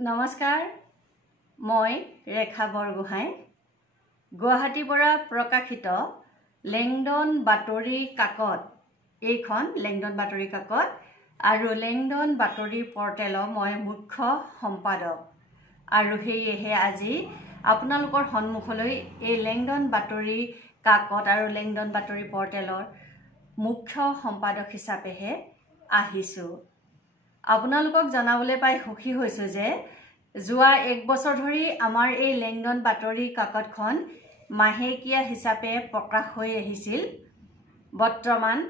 নমস্কাৰ, মই ৰেখা বৰগোহাঁই। গুৱাহাটীৰ পৰা প্ৰকাশিত লেংডন বাতৰি কাকত, এইখন লেংডন বাতৰি কাকত আৰু লেংডন বাতৰি পৰ্টেলৰ মই মুখ্য সম্পাদক। আৰু সেয়েহে আজি আপোনালোকৰ সন্মুখলৈ এই লেংডন বাতৰি কাকত আৰু লেংডন বাতৰি পৰ্টেলৰ মুখ্য সম্পাদক হিচাপেহে আহিছোঁ। আপোনালোকক জনাবলৈ পাই সুখী হৈছোঁ যে যোৱা 1 বছৰ ধৰি আমাৰ এই লেংডন বাতৰি কাকতখন মাহেকীয়া হিচাপে প্ৰকাশ হৈ আহিছিল। বৰ্তমান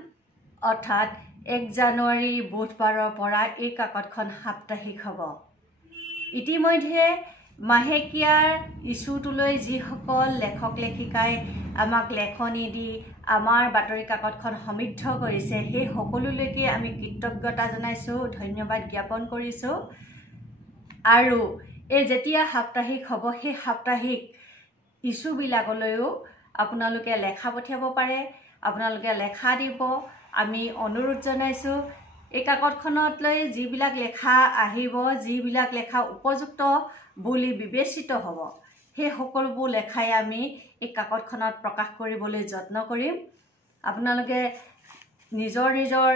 অৰ্থাৎ 1 জানুৱাৰী বুধবাৰৰ পৰা এই কাকতখন সাপ্তাহিক হ'ব। ইতিমধ্যে মাহেকীয়াৰ ইছ্যুটোলৈ যিসকল লেখক লেখিকাই আমাক লেখনি দি আমাৰ বাতৰি কাকতখন সমৃদ্ধ কৰিছে, সেই সকলোলৈকে আমি কৃতজ্ঞতা জনাইছোঁ, ধন্যবাদ জ্ঞাপন কৰিছোঁ। আৰু এই যেতিয়া সাপ্তাহিক হ'ব, সেই সাপ্তাহিক ইছ্যুবিলাকলৈও আপোনালোকে লেখা পঠিয়াব পাৰে, আপোনালোকে লেখা দিব। আমি অনুৰোধ জনাইছোঁ এই কাকতখনলৈ যিবিলাক লেখা আহিব, যিবিলাক লেখা উপযুক্ত বুলি বিবেচিত হ'ব, সেই সকলোবোৰ লেখাই আমি এই কাকতখনত প্ৰকাশ কৰিবলৈ যত্ন কৰিম। আপোনালোকে নিজৰ নিজৰ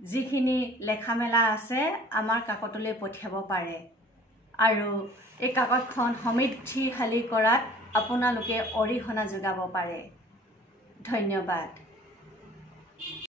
যিখিনি লেখা মেলা আছে আমাৰ কাকতলৈ পঠিয়াব পাৰে আৰু এই কাকতখন সমৃদ্ধিশালী কৰাত আপোনালোকে অৰিহণা যোগাব পাৰে। ধন্যবাদ।